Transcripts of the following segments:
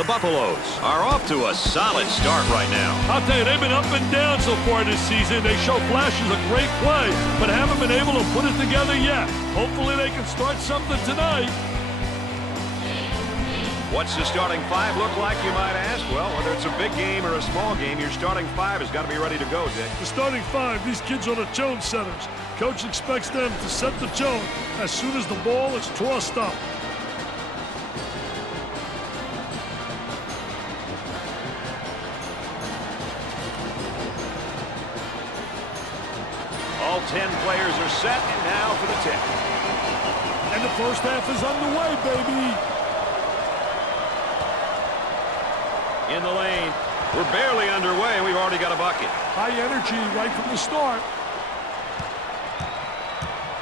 The Buffaloes are off to a solid start right now. I'll tell you, they've been up and down so far this season. They show flashes of great play, but haven't been able to put it together yet. Hopefully they can start something tonight. What's the starting five look like, you might ask? Well, whether it's a big game or a small game, your starting five has got to be ready to go, Dick. The starting five, these kids are the tone setters. Coach expects them to set the tone as soon as the ball is tossed up. All 10 players are set, and now for the tip. And the first half is underway, baby. In the lane. We're barely underway, and we've already got a bucket. High energy right from the start.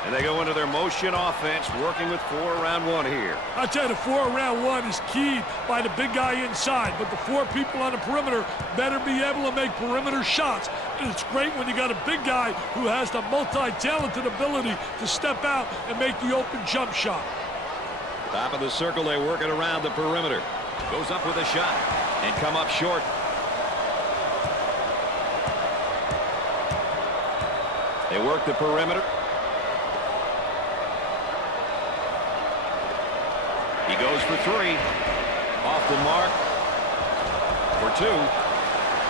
And they go into their motion offense, working with 4 around 1 here. I tell you, the 4 around 1 is keyed by the big guy inside, but the 4 people on the perimeter better be able to make perimeter shots. And it's great when you got a big guy who has the multi-talented ability to step out and make the open jump shot. Top of the circle, they work it around the perimeter. Goes up with a shot and come up short. They work the perimeter. He goes for 3. Off the mark. For 2.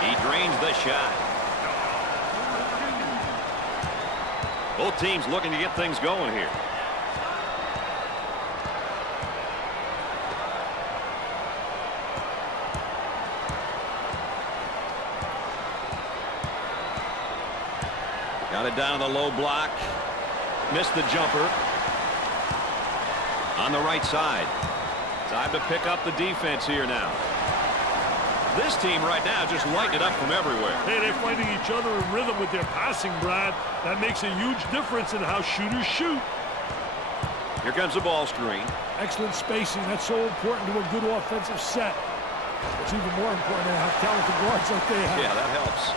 He drains the shot. Both teams looking to get things going here. Got it down the low block. Missed the jumper. On the right side. Time to pick up the defense here now. This team right now just lighting it up from everywhere. Hey, they're finding each other in rhythm with their passing, Brad. That makes a huge difference in how shooters shoot. Here comes the ball screen. Excellent spacing. That's so important to a good offensive set. It's even more important to have talented guards like they have. Yeah, that helps.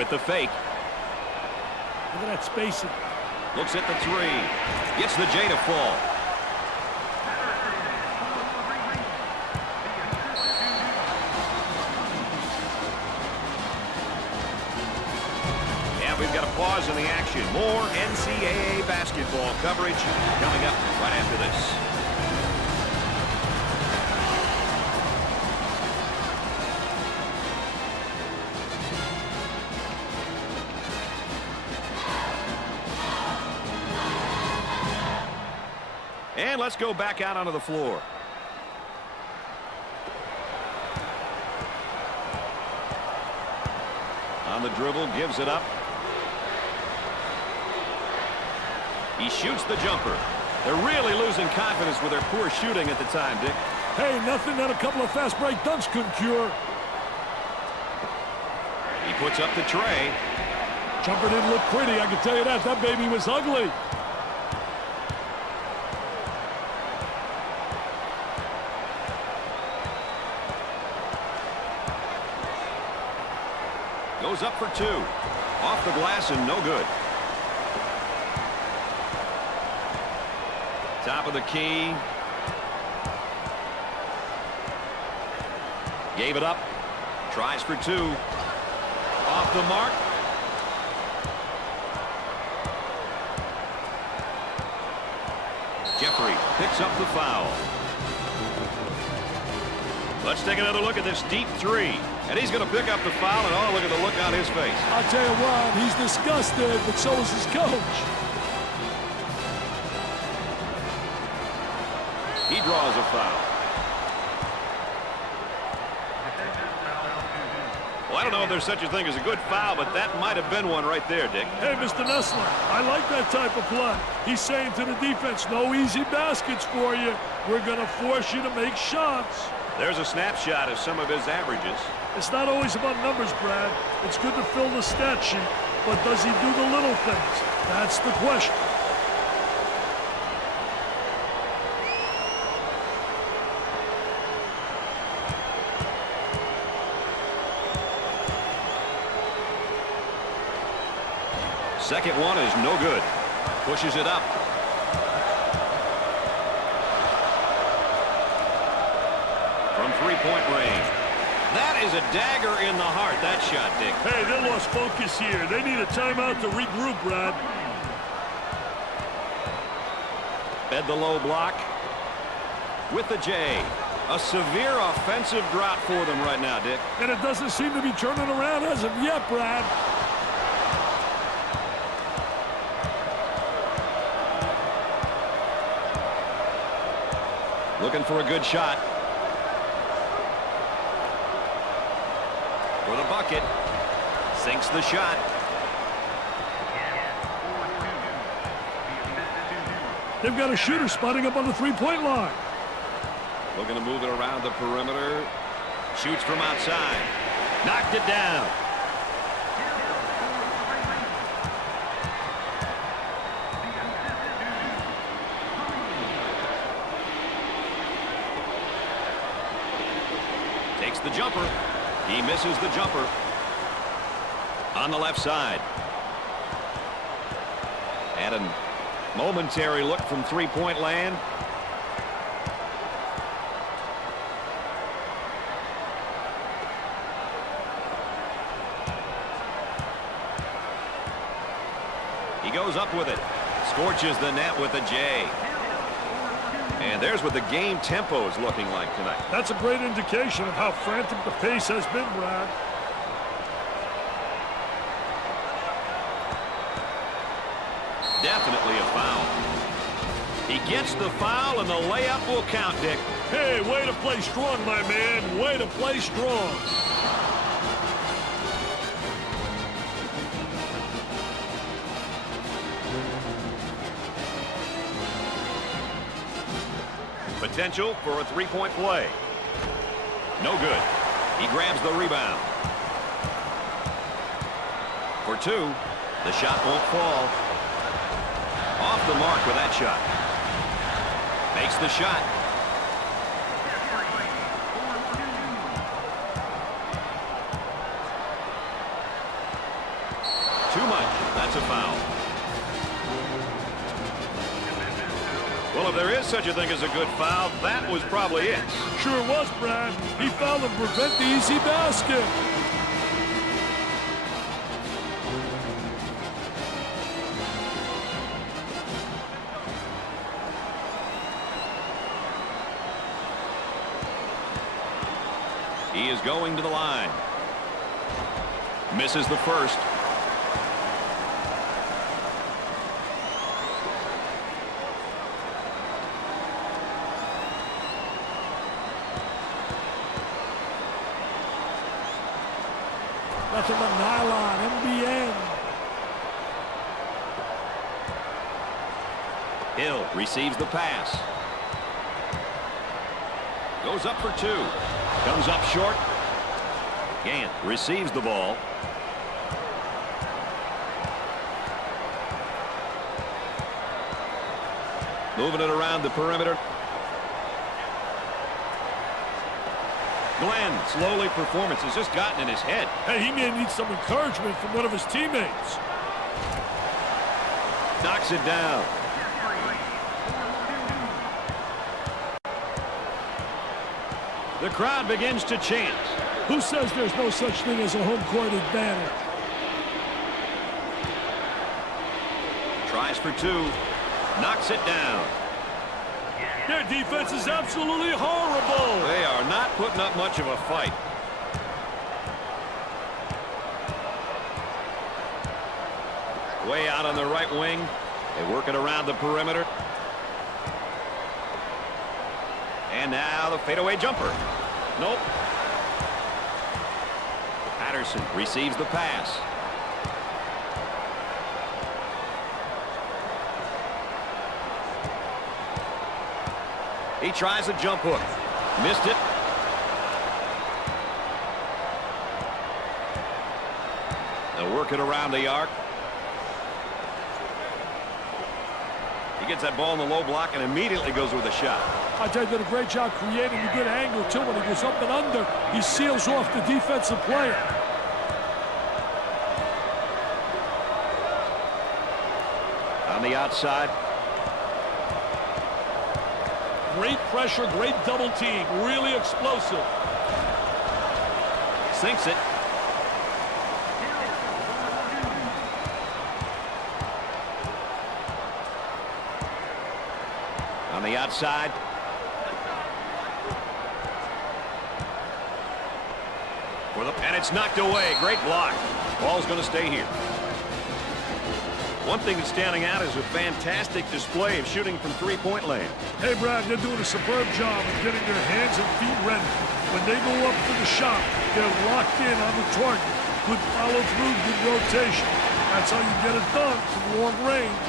With the fake. Look at that spacing. Looks at the 3. Gets the J to fall. And we've got a pause in the action. More NCAA basketball coverage coming up right after this. And let's go back out onto the floor. On the dribble, gives it up. He shoots the jumper. They're really losing confidence with their poor shooting at the time, Dick. Hey, nothing that a couple of fast break dunks couldn't cure. He puts up the tray. Jumper didn't look pretty, I can tell you that. That baby was ugly. Goes up for 2. Off the glass and no good. Top of the key. Gave it up. Tries for 2. Off the mark. Jeffrey picks up the foul. Let's take another look at this deep 3. And he's going to pick up the foul, and oh, look at the look on his face. I'll tell you what, he's disgusted, but so is his coach. He draws a foul. Well, I don't know if there's such a thing as a good foul, but that might have been one right there, Dick. Hey, Mr. Nessler, I like that type of play. He's saying to the defense, no easy baskets for you. We're going to force you to make shots. There's a snapshot of some of his averages. It's not always about numbers, Brad. It's good to fill the stat sheet, but does he do the little things? That's the question. Second one is no good. Pushes it up. from three-point range. That is a dagger in the heart, that shot, Dick. Hey, they lost focus here. They need a timeout to regroup, Brad. Fed the low block with the J. A severe offensive drought for them right now, Dick. And it doesn't seem to be turning around as of yet, Brad. Looking for a good shot. For the bucket. Sinks the shot. They've got a shooter spotting up on the three-point line. Looking to move it around the perimeter. Shoots from outside. Knocked it down. Takes the jumper. He misses the jumper. On the left side. And a momentary look from three-point land. He goes up with it. Scorches the net with a J. And there's what the game tempo is looking like tonight. That's a great indication of how frantic the pace has been, Brad. Definitely a foul. He gets the foul, and the layup will count, Dick. Hey, way to play strong, my man. Way to play strong. Potential for a three-point play. No good. He grabs the rebound. For two. The shot won't fall. Off the mark with that shot. Makes the shot. Too much. That's a foul. Well, if there is such a thing as a good foul, that was probably it. Sure was, Brad. He fouled to prevent the easy basket. He is going to the line. Misses the first. Nothing but nylon, MBN. Hill receives the pass. Goes up for two. Comes up short. Gant receives the ball. Moving it around the perimeter. Glenn, slowly performance has just gotten in his head. Hey, he may need some encouragement from one of his teammates. Knocks it down. The crowd begins to chant. Who says there's no such thing as a home court advantage? Tries for two. Knocks it down. Their defense is absolutely horrible. They are not putting up much of a fight. Way out on the right wing. They work it around the perimeter. And now the fadeaway jumper. Nope. Patterson receives the pass. He tries a jump hook. Missed it. They'll work it around the arc. He gets that ball in the low block and immediately goes with a shot. I tell you, did a great job creating a good angle, too. When he goes up and under, he seals off the defensive player. On the outside. Great pressure, great double team. Really explosive. Sinks it. On the outside. And it's knocked away. Great block. Ball's going to stay here. One thing that's standing out is a fantastic display of shooting from three-point land. Hey, Brad, they're doing a superb job of getting their hands and feet ready. When they go up for the shot, they're locked in on the target. Good follow-through, good rotation. That's how you get it done from long range.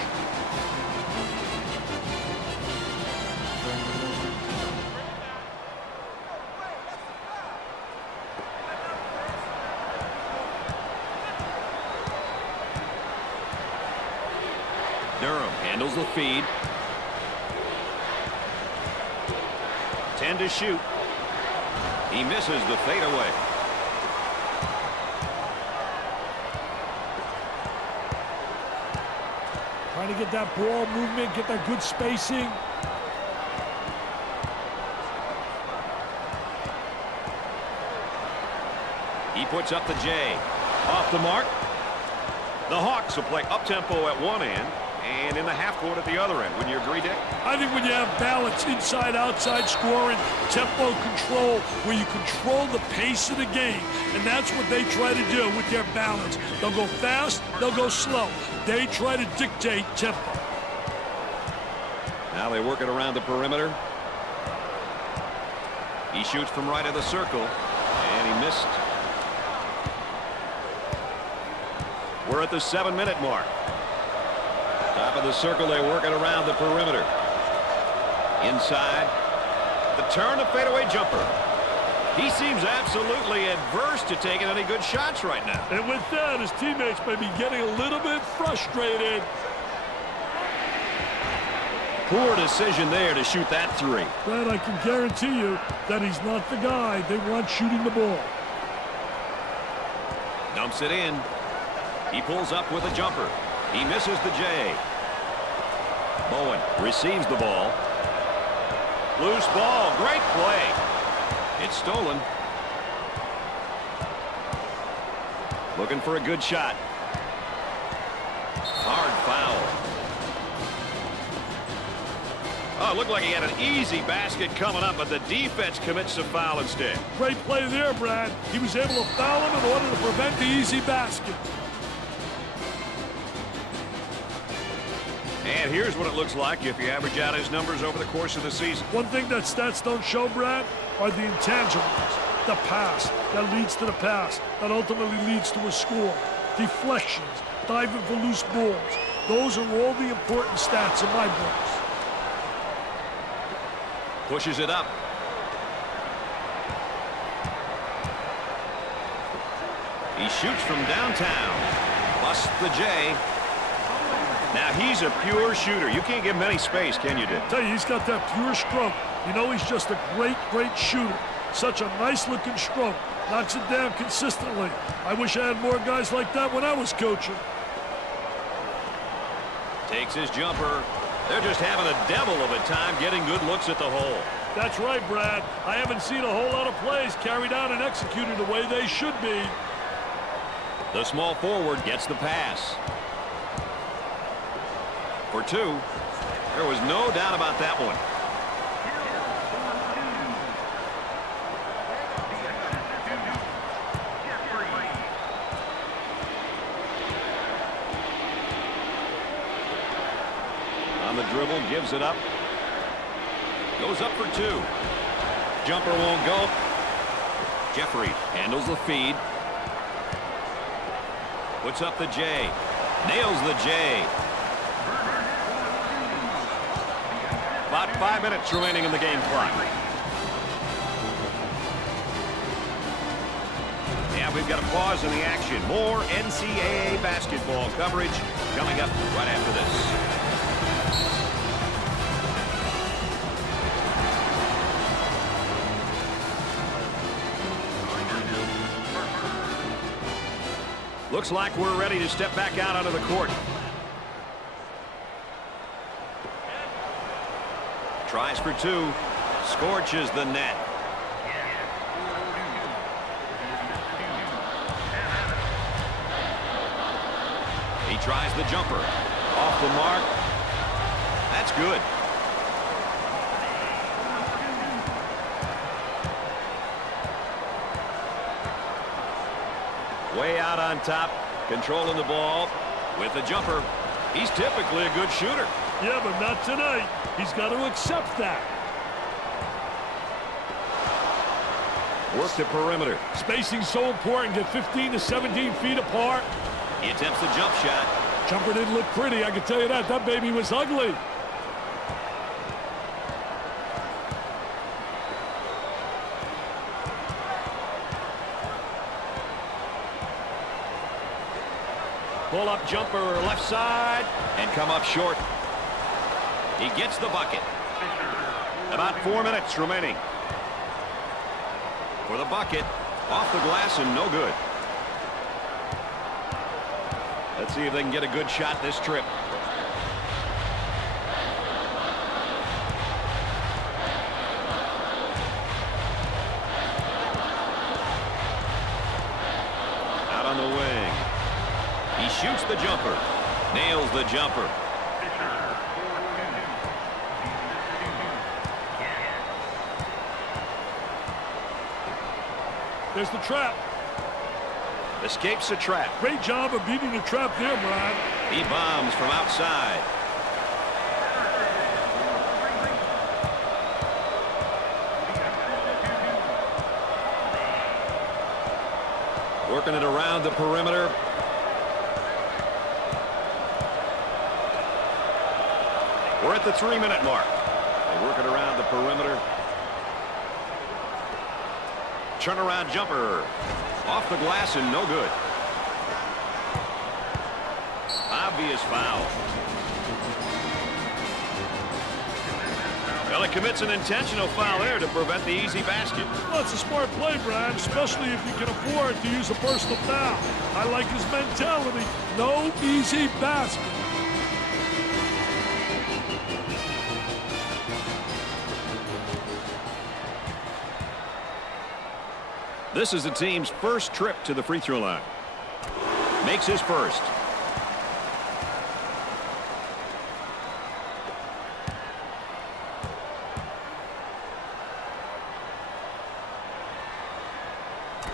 Handles the feed. 10 to shoot. He misses the fadeaway. Trying to get that ball movement, get that good spacing. He puts up the J. Off the mark. The Hawks will play up-tempo at one end and in the half court at the other end. Wouldn't you agree, Dick? I think when you have balance, inside, outside scoring, tempo control, where you control the pace of the game, and that's what they try to do with their balance. They'll go fast, they'll go slow. They try to dictate tempo. Now they work it around the perimeter. He shoots from right of the circle, and he missed. We're at the 7-minute mark. Top of the circle, they work it around the perimeter. Inside. The turn, a fadeaway jumper. He seems absolutely adverse to taking any good shots right now. And with that, his teammates may be getting a little bit frustrated. Poor decision there to shoot that three. Brad, I can guarantee you that he's not the guy they want shooting the ball. Dumps it in. He pulls up with a jumper. He misses the J. Bowen receives the ball. Loose ball. Great play. It's stolen. Looking for a good shot. Hard foul. Oh, it looked like he had an easy basket coming up, but the defense commits a foul instead. Great play there, Brad. He was able to foul him in order to prevent the easy basket. And here's what it looks like if you average out his numbers over the course of the season. One thing that stats don't show, Brad, are the intangibles. The pass that leads to the pass that ultimately leads to a score. Deflections, diving for loose balls. Those are all the important stats in my books. Pushes it up. He shoots from downtown. Busts the J. Now he's a pure shooter. You can't give him any space, can you, Dick? Tell you, he's got that pure stroke. You know, he's just a great, great shooter. Such a nice-looking stroke. Knocks it down consistently. I wish I had more guys like that when I was coaching. Takes his jumper. They're just having a devil of a time getting good looks at the hole. That's right, Brad. I haven't seen a whole lot of plays carried out and executed the way they should be. The small forward gets the pass. For two. There was no doubt about that one. On the dribble, gives it up. Goes up for two. Jumper won't go. Jeffrey handles the feed. Puts up the J. Nails the J. About 5 minutes remaining in the game clock. Yeah, we've got a pause in the action. More NCAA basketball coverage coming up right after this. Looks like we're ready to step back out onto the court. Tries for two. Scorches the net. He tries the jumper. Off the mark. That's good. Way out on top. Controlling the ball with the jumper. He's typically a good shooter. Yeah, but not tonight. He's got to accept that. Work the perimeter. Spacing's so important. Get 15 to 17 feet apart. He attempts the jump shot. Jumper didn't look pretty, I can tell you that. That baby was ugly. Pull-up jumper left side and come up short. He gets the bucket. About 4 minutes remaining. For the bucket, off the glass and no good. Let's see if they can get a good shot this trip. Out on the wing. He shoots the jumper. Nails the jumper. There's the trap. Escapes the trap. Great job of beating the trap there, Brian. He bombs from outside. Working it around the perimeter. We're at the 3-minute mark. They work it around the perimeter. Turnaround jumper. Off the glass and no good. Obvious foul. Well, it commits an intentional foul there to prevent the easy basket. Well, it's a smart play, Brian, especially if you can afford to use a personal foul. I like his mentality. No easy basket. This is the team's first trip to the free throw line. Makes his first.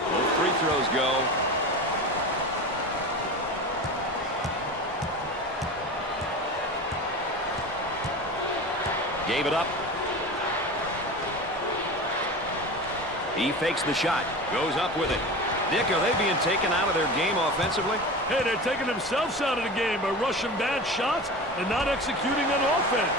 Both free throws go. Gave it up. He fakes the shot. Goes up with it. Dick, are they being taken out of their game offensively? Hey, they're taking themselves out of the game by rushing bad shots and not executing on offense.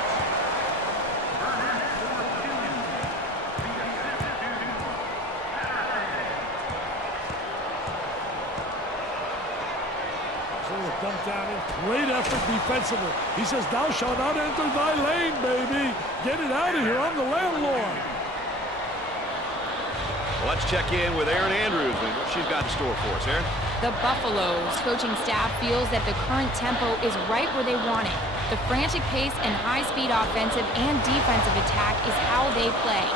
So the dump down in. Great effort defensively. He says, "Thou shalt not enter thy lane, baby. Get it out of here. I'm the landlord." Let's check in with Erin Andrews and what she's got in store for us. Erin? The Buffaloes coaching staff feels that the current tempo is right where they want it. The frantic pace and high-speed offensive and defensive attack is how they play.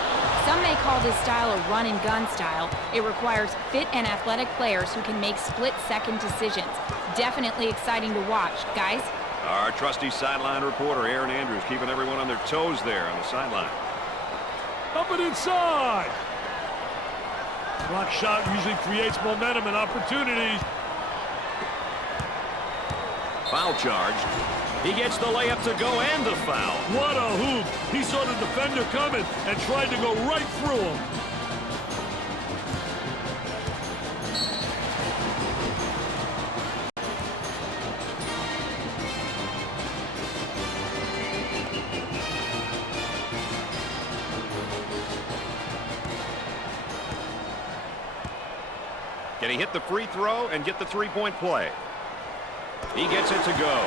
Some may call this style a run-and-gun style. It requires fit and athletic players who can make split-second decisions. Definitely exciting to watch, guys. Our trusty sideline reporter, Erin Andrews, keeping everyone on their toes there on the sideline. Up and inside. Block shot usually creates momentum and opportunities. Foul charge. He gets the layup to go and the foul. What a hoop. He saw the defender coming and tried to go right through him. Can he hit the free throw and get the three-point play? He gets it to go.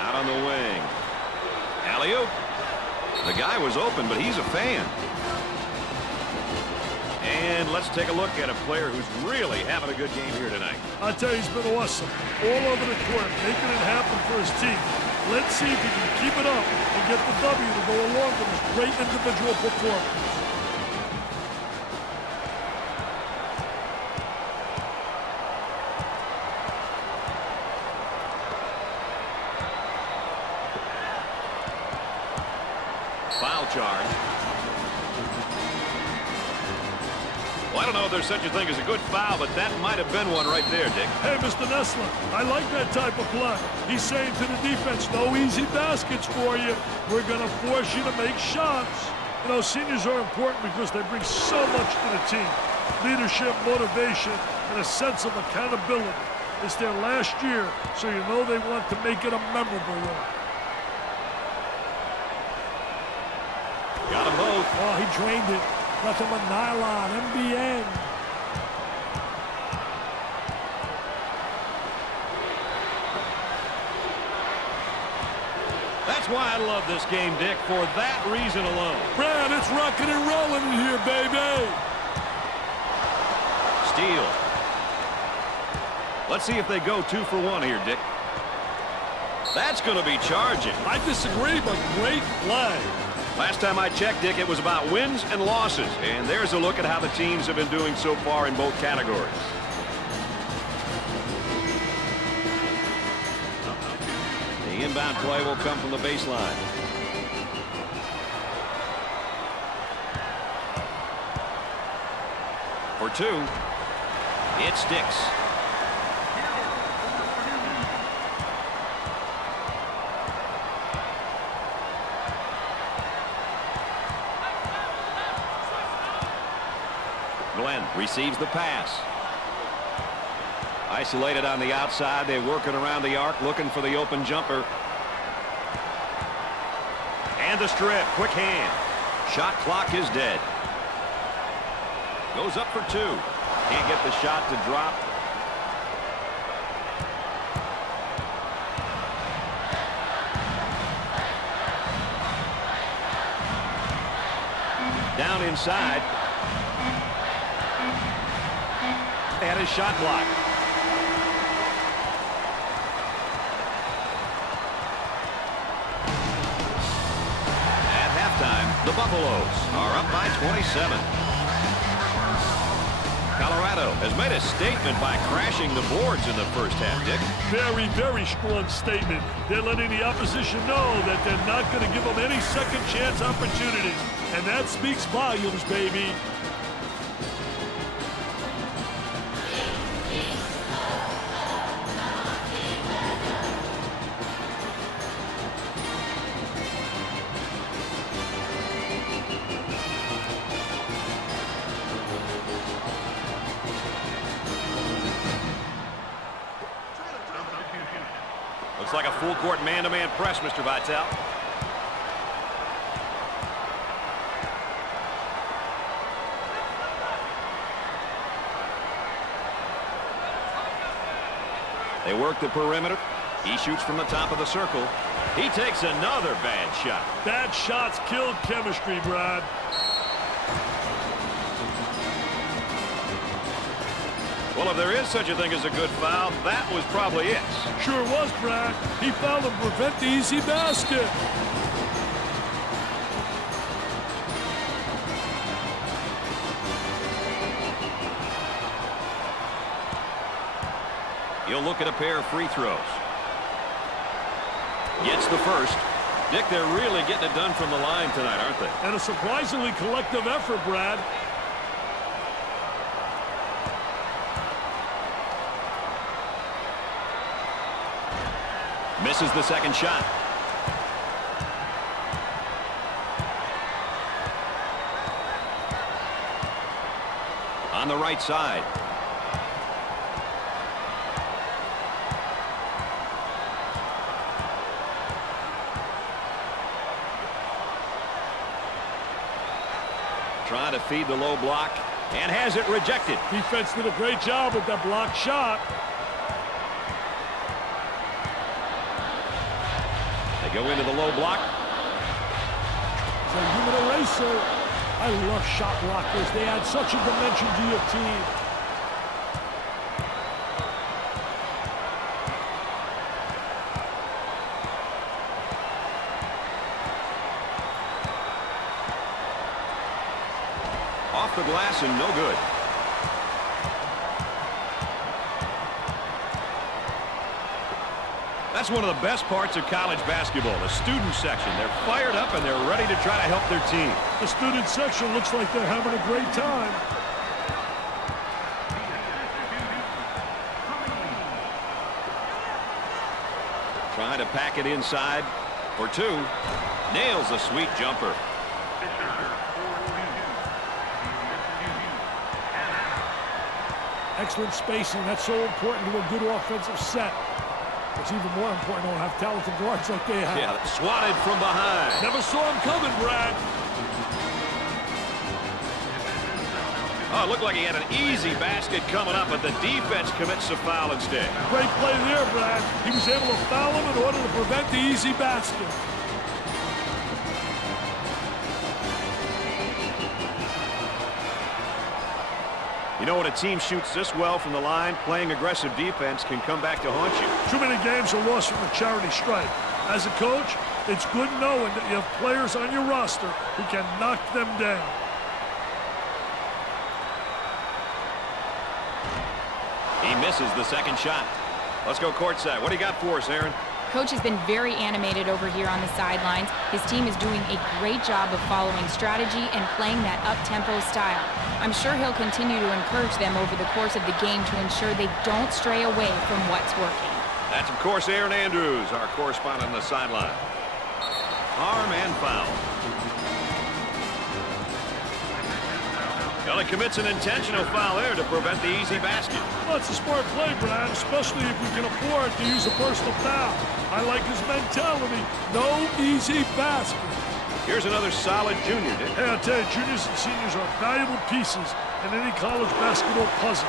Out on the wing. Alley-oop. The guy was open, but he's a fan. And let's take a look at a player who's really having a good game here tonight. I tell you, he's been awesome. All over the court, making it happen for his team. Let's see if he can keep it up and get the W to go along with his great individual performance. Foul charge. Well, I don't know if there's such a thing as a good foul, but that might have been one right there, Dick. Hey, Mr. Nessler, I like that type of play. He's saying to the defense, no easy baskets for you. We're going to force you to make shots. You know, seniors are important because they bring so much to the team. Leadership, motivation, and a sense of accountability. It's their last year, so you know they want to make it a memorable one. Got them both. Oh, he drained it. Nothing but nylon, MBN. That's why I love this game, Dick, for that reason alone. Brad, it's rocking and rolling in here, baby. Steal. Let's see if they go 2 for 1 here, Dick. That's going to be charging. I disagree, but great play. Last time I checked, Dick, it was about wins and losses. And there's a look at how the teams have been doing so far in both categories. The inbound play will come from the baseline. For 2, it sticks. Glenn receives the pass. Isolated on the outside. They're working around the arc, looking for the open jumper. And the strip. Quick hand. Shot clock is dead. Goes up for 2. Can't get the shot to drop. Down inside. Had his shot blocked. At halftime, the Buffaloes are up by 27. Colorado has made a statement by crashing the boards in the first half, Dick. Very, very strong statement. They're letting the opposition know that they're not going to give them any second chance opportunities. And that speaks volumes, baby. Looks like a full-court man-to-man press, Mr. Vitale. They work the perimeter. He shoots from the top of the circle. He takes another bad shot. Bad shots kill chemistry, Brad. Well, if there is such a thing as a good foul, that was probably it. Sure was, Brad. He fouled to prevent the easy basket. He'll look at a pair of free throws. Gets the first. Dick, they're really getting it done from the line tonight, aren't they? And a surprisingly collective effort, Brad. Misses the second shot. On the right side. Trying to feed the low block and has it rejected. Defense did a great job with that blocked shot. They go into the low block. It's a human eraser. I love shot blockers. They add such a dimension to your team. Off the glass and no good. That's one of the best parts of college basketball, the student section. They're fired up and they're ready to try to help their team. The student section looks like they're having a great time. Trying to pack it inside for two. Nails a sweet jumper. Excellent spacing. That's so important to a good offensive set. It's even more important to have talented guards like they have. Yeah, swatted from behind. Never saw him coming, Brad. Oh, it looked like he had an easy basket coming up, but the defense commits a foul instead. Great play there, Brad. He was able to foul him in order to prevent the easy basket. You know, when a team shoots this well from the line, playing aggressive defense can come back to haunt you. Too many games are lost from the charity stripe. As a coach, it's good knowing that you have players on your roster who can knock them down. He misses the second shot. Let's go courtside. What do you got for us, Aaron? Coach has been very animated over here on the sidelines. His team is doing a great job of following strategy and playing that up-tempo style. I'm sure he'll continue to encourage them over the course of the game to ensure they don't stray away from what's working. That's, of course, Aaron Andrews, our correspondent on the sideline. Arm and foul. Well, he commits an intentional foul there to prevent the easy basket. Well, it's a smart play, Brad, especially if we can afford to use a personal foul. I like his mentality. No easy basket. Here's another solid junior, Dick. Hey, I'll tell you, juniors and seniors are valuable pieces in any college basketball puzzle.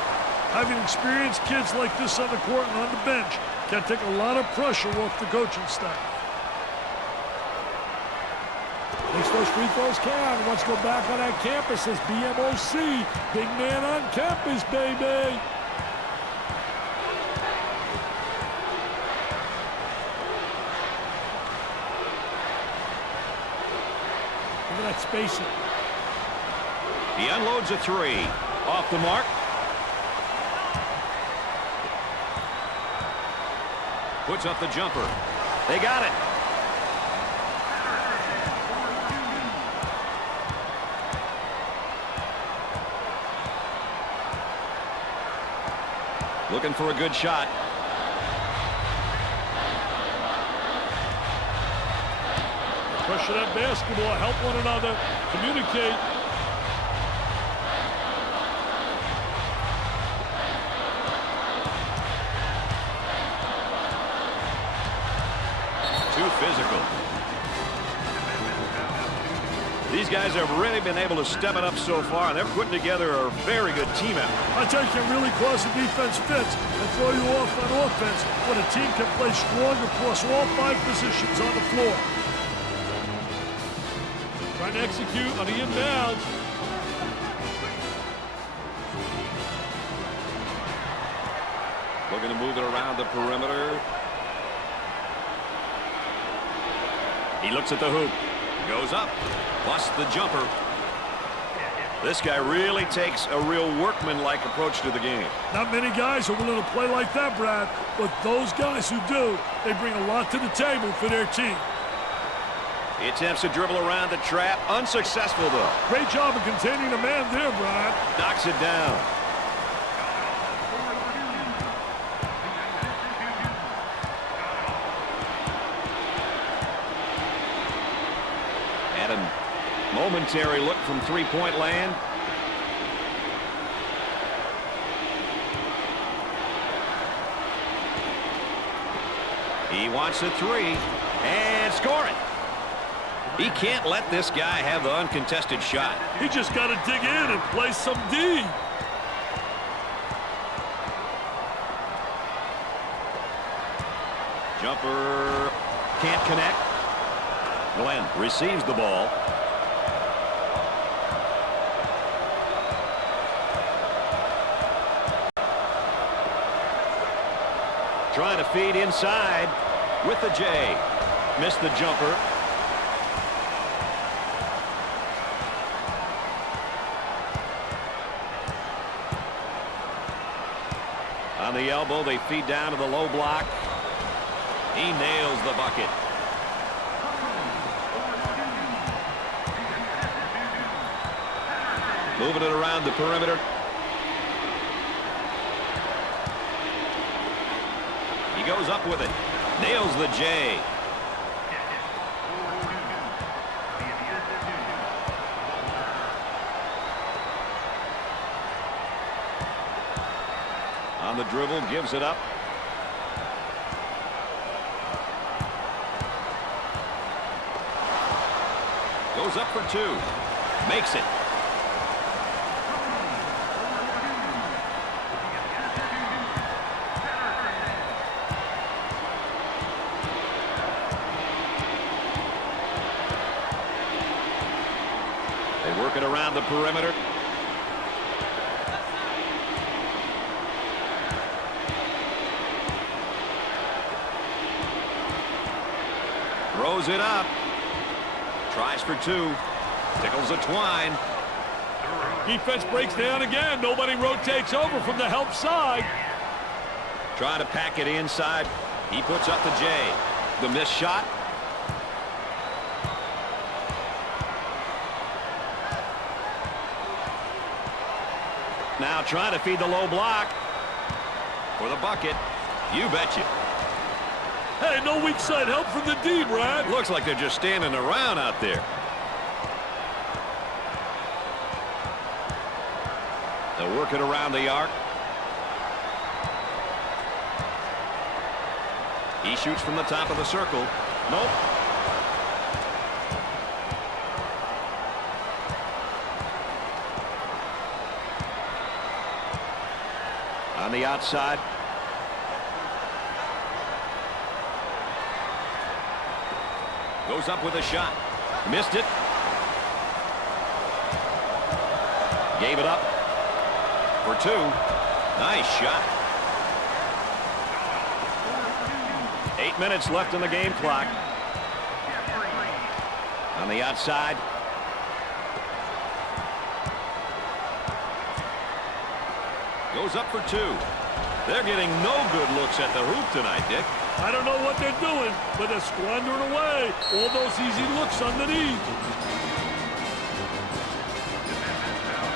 Having experienced kids like this on the court and on the bench can take a lot of pressure off the coaching staff. Makes those free throws count. Wants to go back on that campus. Says BMOC. Big man on campus, baby. Look at that spacing. He unloads a three. Off the mark. Puts up the jumper. They got it. Looking for a good shot. Pressure that basketball. Help one another. Communicate. Too physical. These guys have really been able to step it up so far. They're putting together a very good team effort. I tell you, can really cause the defense fits and throw you off on offense when a team can play strong across all 5 positions on the floor. Trying to execute on the inbounds. Looking to move it around the perimeter. He looks at the hoop. Goes up. Busts the jumper. This guy really takes a real workman-like approach to the game. Not many guys are willing to play like that, Brad, but those guys who do, they bring a lot to the table for their team. He attempts to dribble around the trap. Unsuccessful, though. Great job of containing the man there, Brad. Knocks it down. And a momentary look from three-point land. He wants a three and score it. He can't let this guy have the uncontested shot. He just got to dig in and play some D. Jumper can't connect. Glenn receives the ball. Trying to feed inside with the J. Missed the jumper. On the elbow, they feed down to the low block. He nails the bucket. Moving it around the perimeter. He goes up with it. Nails the J. On the dribble, gives it up. Goes up for two. Makes it. They work it around the perimeter. Throws it up. Tries for two. Tickles a twine. Defense breaks down again. Nobody rotates over from the help side. Trying to pack it inside. He puts up the J. The missed shot. Now trying to feed the low block. For the bucket. You betcha. Hey, no weak side help from the D, Brad. Looks like they're just standing around out there. They'll work it around the arc. He shoots from the top of the circle. Nope. On the outside. Goes up with a shot. Missed it. Gave it up for two. Nice shot. 8 minutes left in the game clock. On the outside. Goes up for two. They're getting no good looks at the hoop tonight, Dick. I don't know what they're doing, but they're squandering away all those easy looks underneath.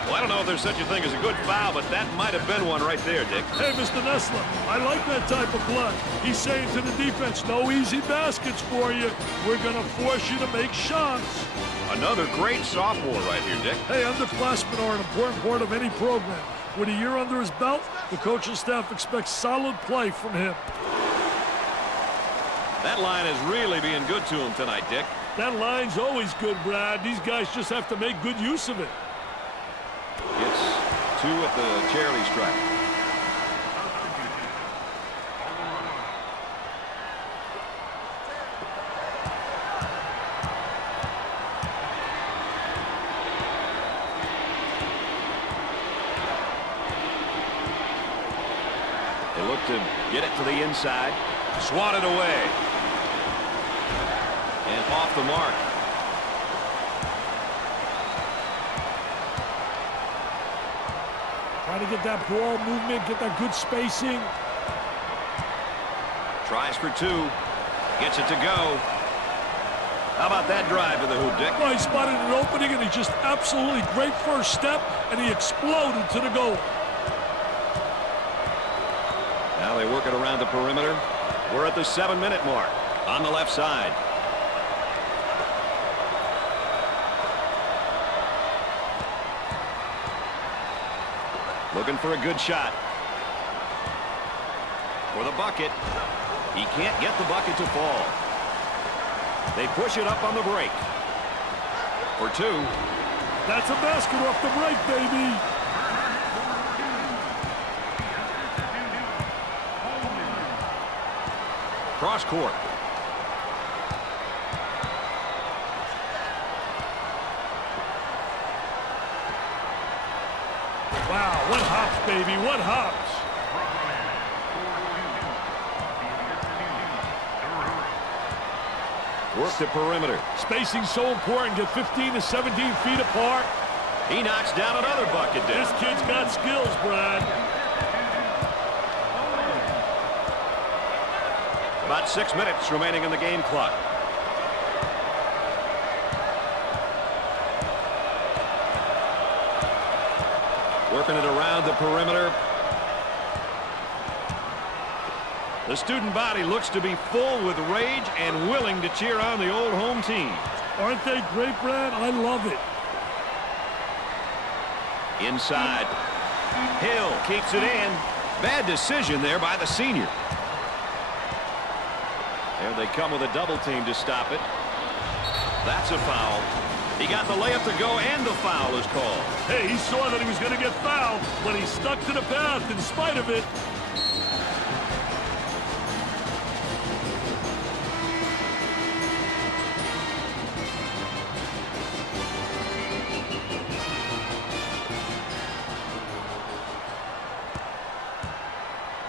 Well, I don't know if there's such a thing as a good foul, but that might have been one right there, Dick. Hey, Mr. Nessler, I like that type of play. He's saying to the defense, no easy baskets for you. We're going to force you to make shots. Another great sophomore right here, Dick. Hey, underclassmen are an important part of any program. With a year under his belt, the coaching staff expects solid play from him. That line is really being good to him tonight, Dick. That line's always good, Brad. These guys just have to make good use of it. It's two at the charity stripe. They look to get it to the inside. Swatted away. And off the mark. Trying to get that ball movement, get that good spacing. Tries for two. Gets it to go. How about that drive to the hoop, Dick? Well, he spotted an opening, and he just absolutely great first step, and he exploded to the goal. Now they work it around the perimeter. We're at the 7-minute mark on the left side. Looking for a good shot. For the bucket. He can't get the bucket to fall. They push it up on the break. For two. That's a basket off the break, baby. Cross court. Wow, what hops, baby, what hops. Work the perimeter. Spacing so important. Get 15 to 17 feet apart. He knocks down another bucket there. This kid's got skills, Brad. About 6 minutes remaining in the game clock. Working it around the perimeter. The student body looks to be full with rage and willing to cheer on the old home team. Aren't they great, Brad? I love it. Inside. Hill keeps it in. Bad decision there by the senior. There they come with a double team to stop it. That's a foul. He got the layup to go, and the foul is called. Hey, he saw that he was going to get fouled, but he stuck to the path in spite of it.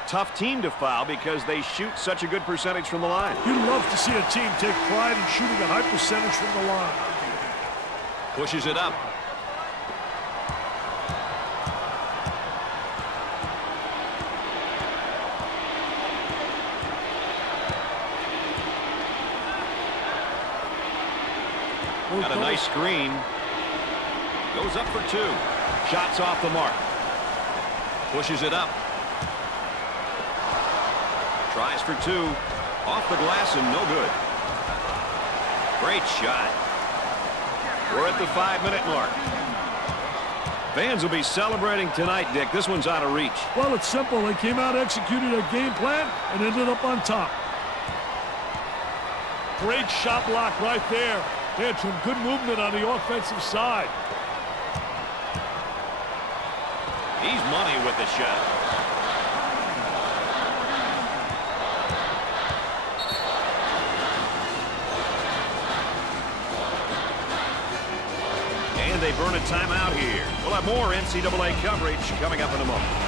Tough team to foul because they shoot such a good percentage from the line. You love to see a team take pride in shooting a high percentage from the line. Pushes it up. Got a nice screen. Goes up for two. Shots off the mark. Pushes it up. Tries for two. Off the glass and no good. Great shot. We're at the 5-minute mark. Fans will be celebrating tonight, Dick. This one's out of reach. Well, it's simple. They came out, executed a game plan, and ended up on top. Great shot block right there. They had some good movement on the offensive side. He's money with the shot. And they burn a timeout here. We'll have more NCAA coverage coming up in a moment.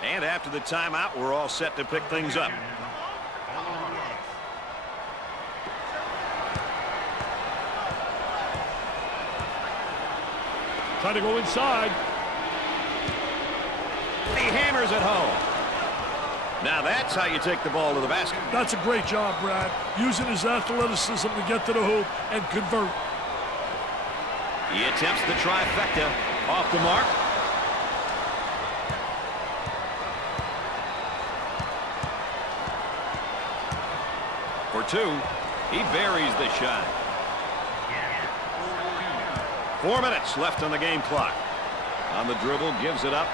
And after the timeout, we're all set to pick things up. Trying to go inside. He hammers it home. Now that's how you take the ball to the basket. That's a great job, Brad. Using his athleticism to get to the hoop and convert. He attempts the trifecta. Off the mark. For two, he buries the shot. 4 minutes left on the game clock. On the dribble, gives it up.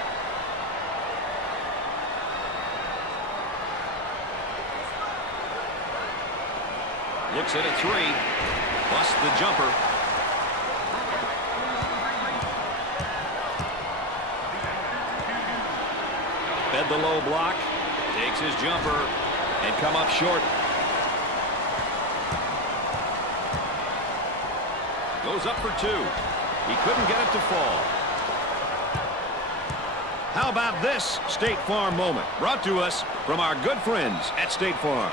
Looks at a three. Busts the jumper. Fed the low block. Takes his jumper and come up short. Goes up for two. He couldn't get it to fall. How about this State Farm moment? Brought to us from our good friends at State Farm.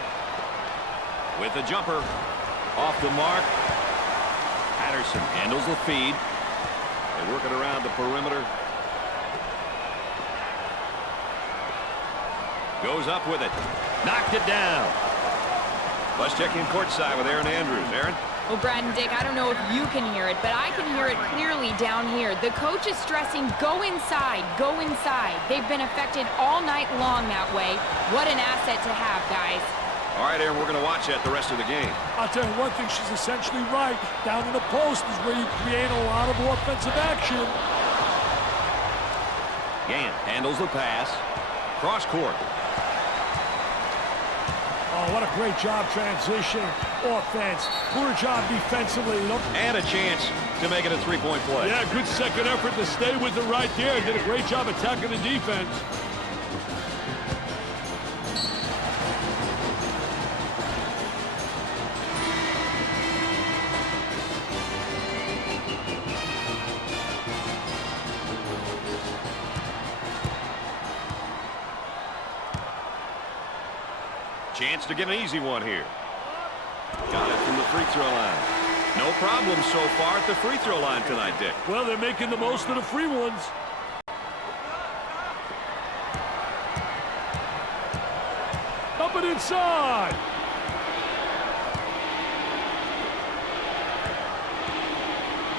With the jumper. Off the mark. Patterson handles the feed. They work it around the perimeter. Goes up with it. Knocked it down. Let's check in courtside with Aaron Andrews. Aaron? Well, Brad and Dick, I don't know if you can hear it, but I can hear it clearly down here. The coach is stressing, go inside, go inside. They've been affected all night long that way. What an asset to have, guys. All right, Aaron, we're going to watch that the rest of the game. I'll tell you one thing, she's essentially right. Down in the post is where you create a lot of offensive action. Gann handles the pass. Cross court. Oh, Oh, what a great job transition. Offense. Poor job defensively. And a chance to make it a three-point play. Yeah, good second effort to stay with it right there. Did a great job attacking the defense. Chance to get an easy one here. Got it from the free throw line. No problem so far at the free throw line tonight, Dick. Well, they're making the most of the free ones. Up and inside.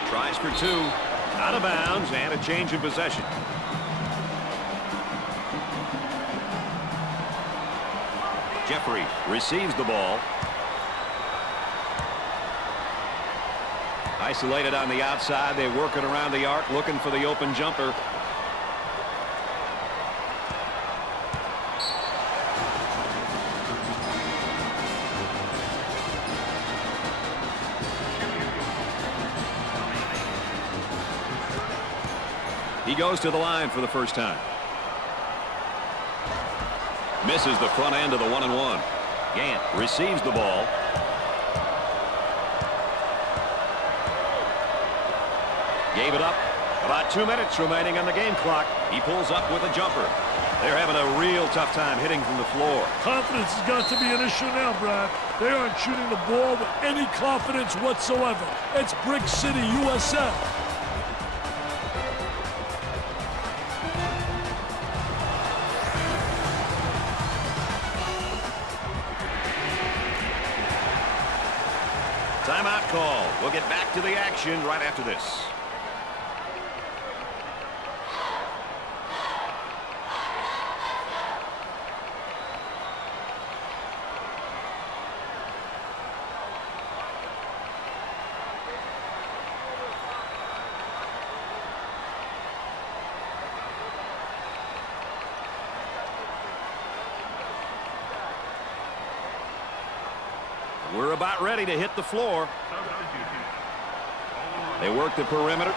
Tries for two. Out of bounds and a change in possession. Jeffrey receives the ball. Isolated on the outside. They're working around the arc, looking for the open jumper. He goes to the line for the first time. Misses the front end of the 1-and-1. Gant receives the ball. Gave it up. About 2 minutes remaining on the game clock. He pulls up with a jumper. They're having a real tough time hitting from the floor. Confidence has got to be an issue now, Brad. They aren't shooting the ball with any confidence whatsoever. It's Brick City, USA. Timeout call. We'll get back to the action right after this. We're about ready to hit the floor. They work the perimeter.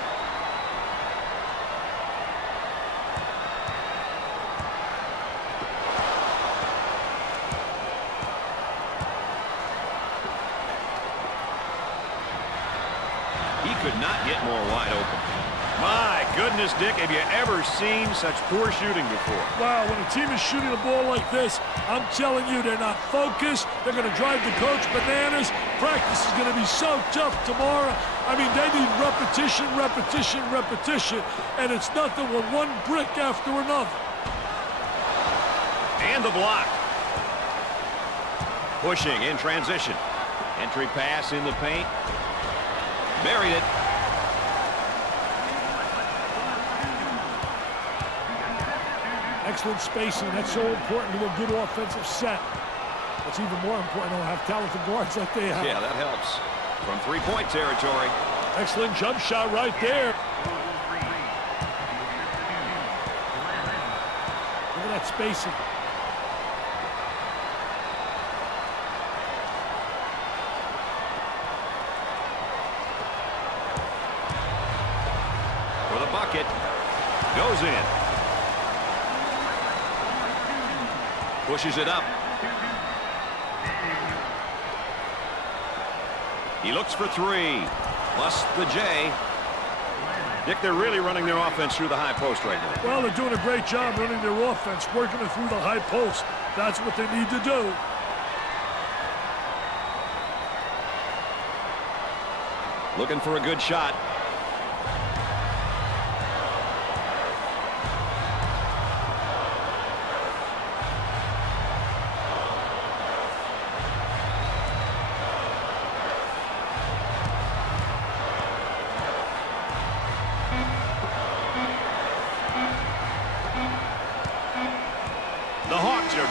He could not get more wide open. My goodness, Dick, have you ever seen such poor shooting before? Wow, when a team is shooting the ball like this, I'm telling you, they're not focused. They're going to drive the coach bananas. Practice is going to be so tough tomorrow. I mean, they need repetition, repetition, repetition, and it's nothing but one brick after another. And the block. Pushing in transition. Entry pass in the paint. Buried it. Excellent spacing. That's so important to a good offensive set. It's even more important to have talented guards like they have. Yeah, that helps. From three-point territory. Excellent jump shot right there. Look at that spacing. For the bucket. Goes in. Pushes it up. He looks for three. Plus the J. Dick, they're really running their offense through the high post right now. Well, they're doing a great job running their offense, working it through the high post. That's what they need to do. Looking for a good shot.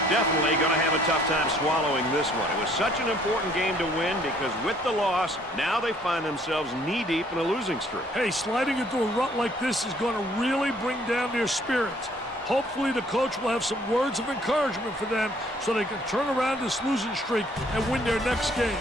Definitely going to have a tough time swallowing this one. It was such an important game to win because with the loss, now they find themselves knee-deep in a losing streak. Hey, sliding into a rut like this is going to really bring down their spirits. Hopefully the coach will have some words of encouragement for them so they can turn around this losing streak and win their next game.